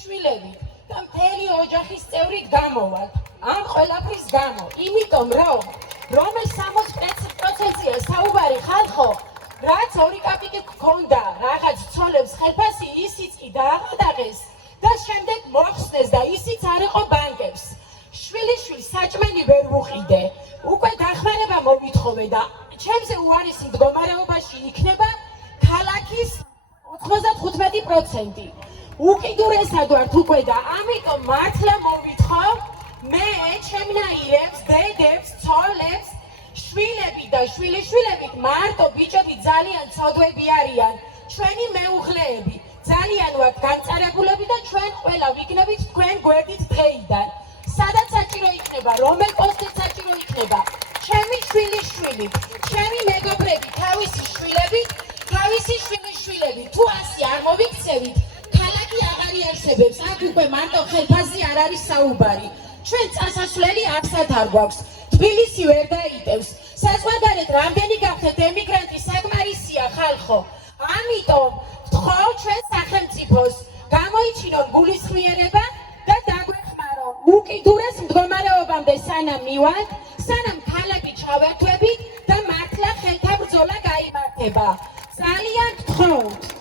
შვილები და მთელი ოჯახის წევრით გამოვალთ. ამ ყველაფრის გამო, იმიტომ რომ 60%-ია საუბარი ხალხო, რაც 2 კაპიკი გქონდა რაღაც ცოლებს ხელფასი, ისიც კი დააღადაღეს და შემდეგ მოხსნეს და ისიც არ იყო ბანკებს. შვილიშვილს საჭმელი ვერ ვუყიდე, უკვე დახმარება მოვითხოვე და ჩემზე უარესი მდგომარეობაში იქნება ქალაქის 95%. უკიდურესად ვართ უკვე და ამიტომ მართლა მოვითხოვ მე ჩემნაირებს, დედებს, ცოლებს, შვილები და შვილიშვილებით მარტო ბიჭები ძალიან ცოდვები არიან, ჩვენი მეუღლეები ძალიან ვართ განწარებულები და ჩვენ ყველა ვიქნებით თქვენ გვერდით დღეიდან. სადაც საჭირო იქნება, რომელ პოსტით საჭირო იქნება, ჩემი შვილიშვილი, ჩემი მეგობრები, თავისი შვილები, თავისი შვილიშვილები, თუ ასე არ მოვიქცევით, ქალაქი აღარ იარსებებს, აქ უკვე მარტო ხელფასზე არ არის საუბარი. ჩვენ წასასვლელი არსად არ გვაქვს, თბილისი ვერ დაიტევს, საზღვარგარეთ რამდენი გახდეთ ემიგრანტი საკმარისია ხალხო. ამიტომ ვთხოვ ჩვენ სახელმწიფოს გამოიჩინონ გულისხმიერება და დაგვეხმარონ უკიდურეს მდგომარეობამდე სანამ მივართ, სანამ ქალაქი ჩავერთვებით და მართლა ხელთა ბრძოლა გაიმართება. ძალიან გთხოვთ.